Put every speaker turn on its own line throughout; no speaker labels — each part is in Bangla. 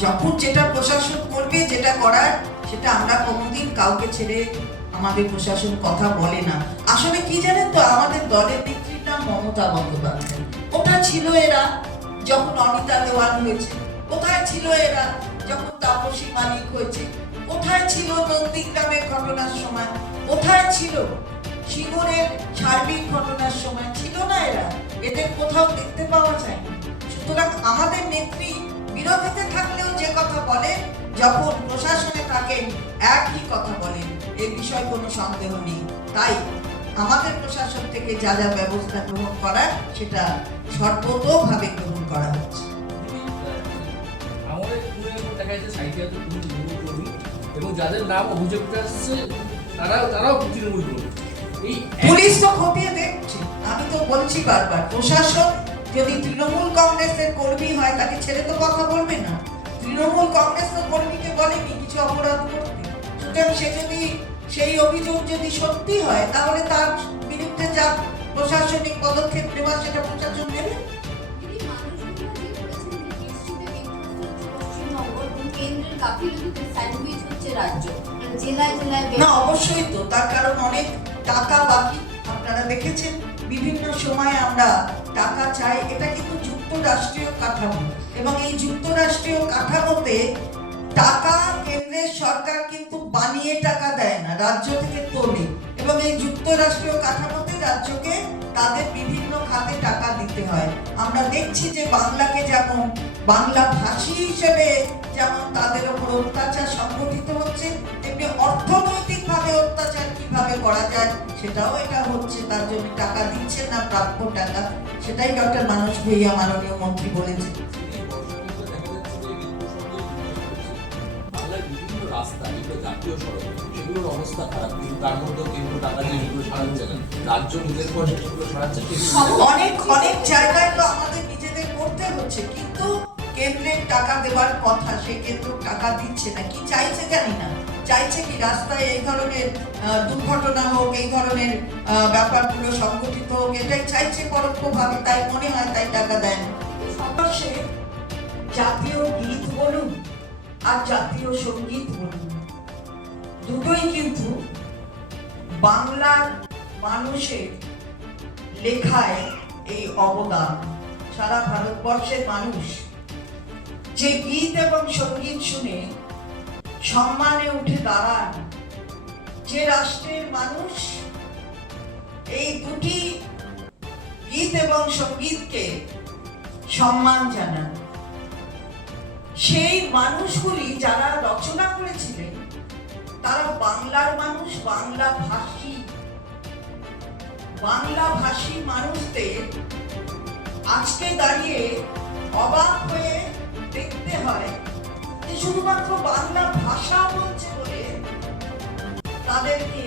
যখন যেটা প্রশাসন করবে, যেটা করার, সেটা আমরা কোনোদিন কাউকে ছেড়ে আমাদের প্রশাসন কথা বলে না। আসলে কি জানেন তো, আমাদের দলের নেত্রীর নাম মমতা বন্দ্যোপাধ্যায়। ওটা ছিল এরা যখন অনিতা দেওয়ান হয়েছে। কোথায় ছিল এরা যখন তাপসী মালিক হয়েছে? কোথায় ছিল নন্দীগ্রামের ঘটনার সময়? কোথায় ছিল সিঙ্গুরের সার্বিক ঘটনার সময়? ছিল না এরা। এদের কোথাও দেখতে পাওয়া যায় সুতরাং আমাদের নেত্রী বিরোধীতে থাকলেও যে কথা বলে যখন প্রশাসনে থাকেন একই কথা বলেন। এ বিষয়ে কোনো সন্দেহ নেই। তাই আমাদের প্রশাসন থেকে যা যা ব্যবস্থা গ্রহণ করার সেটা সর্বতোভাবে গ্রহণ করা হচ্ছে।
আমাদের দেখা যাচ্ছে এবং যাদের নাম অভিযোগ আসছে তারাও তারাও তৃণমূল কর্মী। এই
পুলিশ তো খতিয়ে দেখছে। আমি তো বলছি বারবার প্রশাসন যদি তৃণমূল কংগ্রেসের কর্মী হয় তাকে ছেড়ে তো কথা বলবে না। তৃণমূল কংগ্রেস তো কর্মীকে বলেনি কিছু অপরাধ করতে সুতরাং সে যদি সেই অভিযোগ যদি সত্যি হয় তাহলে তার বিরুদ্ধে যা প্রশাসনিক পদক্ষেপ নেওয়া সেটা প্রশাসন নেবে।
মানে
না অবশ্যই তো তার কারণ অনেক টাকা বাকি আপনারা দেখেছেন বিভিন্ন সময় আমরা টাকা চাই এটা কিন্তু যুক্তরাষ্ট্রীয় কাঠামো এবং এই যুক্তরাষ্ট্রীয় কাঠামোতে টাকা কেন্দ্রের সরকার কিন্তু বানিয়ে টাকা দেয় না, রাজ্য থেকে তোলে এবং এই যুক্তরাষ্ট্রীয় কাঠামোতে রাজ্যকে তাদের বিভিন্ন খাতে টাকা দিতে হয়। আমরা দেখছি যে বাংলাকে যেমন, বাংলা ভাষী হিসেবে যেমন তাদের উপর অত্যাচার সংগঠিত হচ্ছে করা যায় সেটাও এটা হচ্ছে তার জন্য টাকা দিচ্ছে না প্রাপ্য টাকা। সেটাই ডক্টর মানস ভূঁইয়া মাননীয় মন্ত্রী বলেছে
এই বর্ষার মধ্যে দেখা যাচ্ছে যে এই বিদ্যুৎ সংযোগ বাংলার বিভিন্ন রাস্তা যেগুলো জাতীয় সড়ক সেগুলোর অবস্থা খারাপ কিন্তু তার মধ্যেও কেন্দ্র টাকা দিয়ে সেগুলো সারাচ্ছে না। রাজ্য নিজের পয়সা সেগুলো সারাচ্ছে
অনেক অনেক জায়গায় তো আমাদের নিজেদের করতে হচ্ছে কিন্তু কেন্দ্রের টাকা দেওয়ার কথা সেই কেন্দ্র টাকা দিচ্ছে না কি চাইছে জানি না। চাইছে কি রাস্তায় এই ধরনের দুর্ঘটনা হোক, এই ধরনের ব্যাপারগুলো সংগঠিত হোক, এটাই চাইছে পরোক্ষভাবে, তাই মনে হয় তাই টাকা দেয় না। জাতীয় গীত বলুন আর জাতীয় সংগীত বলুন। দুটোই কিন্তু বাংলার মানুষের লেখায় এই অবদান। সারা ভারতবর্ষের মানুষ যে গীত এবং সংগীত শুনে সম্মানে উঠে দাঁড়ান। যে রাষ্ট্রের মানুষ এই দুটি গীত এবং সঙ্গীতকে সম্মান জানান। সেই মানুষগুলি যারা রচনা করেছিলেন, তারা বাংলার মানুষ, বাংলা ভাষী। বাংলা ভাষী মানুষদের আজকে দাঁড়িয়ে অবাক হয়ে দেখতে হয় শুধুমাত্র বাংলা ভাষা বলছে বলে তাদেরকে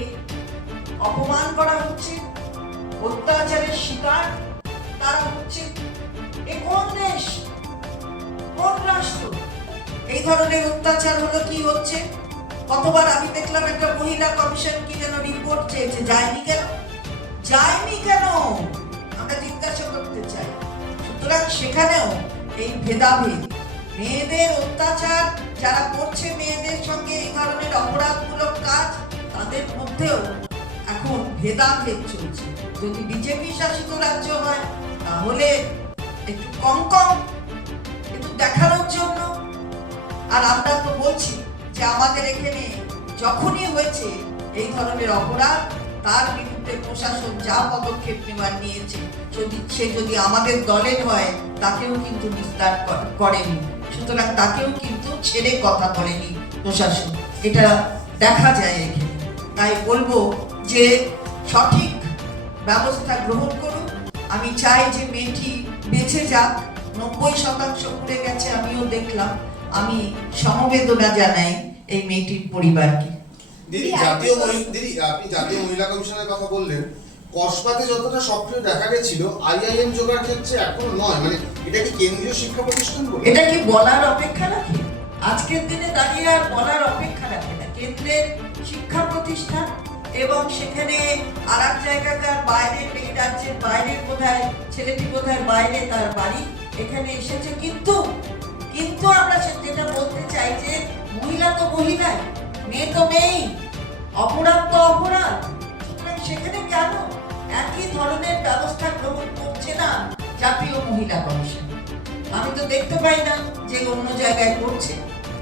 অপমান করা হচ্ছে, অত্যাচারের শিকার তারা হচ্ছে। এ কোন দেশ? কোন রাষ্ট্র? এই ধরনের অত্যাচার হলো কি হচ্ছে? কতবার আমি দেখলাম একটা মহিলা কমিশন কি যেন রিপোর্ট চেয়েছে, যায়নি কেন? যায়নি কেন? আমরা জিজ্ঞাসা করতে চাই। সুতরাং সেখানেও এই ভেদাভেদ মেয়েদের অত্যাচার, যারা করছে মেয়েদের সঙ্গে এই ধরনের অপরাধমূলক কাজ, তাদের মধ্যেও এখন ভেদাভেদ চলছে। যদি বিজেপি শাসিত রাজ্য হয়, তাহলে একটু কম কম একটু দেখানোর জন্য। আর আমরা তো বলছি যে আমাদের এখানে যখনই হয়েছে এই ধরনের অপরাধ, তার বিরুদ্ধে প্রশাসন যা পদক্ষেপ নেওয়ার নিয়েছে, যদি সে যদি আমাদের দলের হয়, তাকেও কিন্তু বিস্তার কর- করেনি। সুতরাং তাকেও কিন্তু ছেড়ে কথা বলেনি প্রশাসন। এটা দেখা যায় এখানে। তাই বলব যে সঠিক ব্যবস্থা গ্রহণ করুন। আমি চাই যে মেয়েটি বেঁচে যাক। নব্বই শতাংশ পুড়ে গেছে আমিও দেখলাম। আমি সমবেদনা জানাই এই মেয়েটির পরিবারকে।
দিদি
দিদি,
জাতীয় দিদি আপনি জাতীয় মহিলা কমিশনের কথা বললেন। কসবাতে যতটা সক্রিয় দেখা গেছিল আইআইএম জোগাড় ক্ষেত্রে এখনও নয়। মানে এটা কি কেন্দ্রীয় শিক্ষা প্রতিষ্ঠান
এটা কি বলার অপেক্ষা রাখে আজকের দিনে দাঁড়িয়ে আর বলার অপেক্ষা রাখে না। কেন্দ্রের শিক্ষা প্রতিষ্ঠান এবং সেখানে আর এক জায়গাকার বাইরে এই রাজ্যের বাইরে বোধহয় ছেলেটি বোধহয় বাইরে তার বাড়ি এখানে এসেছে। কিন্তু কিন্তু আমরা যেটা বলতে চাই যে, মহিলা তো মহিলাই, মেয়ে তো মেয়েই, অপরাধ তো অপরাধ। সুতরাং সেখানে একই ধরনের ব্যবস্থা গ্রহণ করছে না জাতীয় মহিলা কমিশন? আমি তো দেখতে পাই না যে অন্য জায়গায় করছে।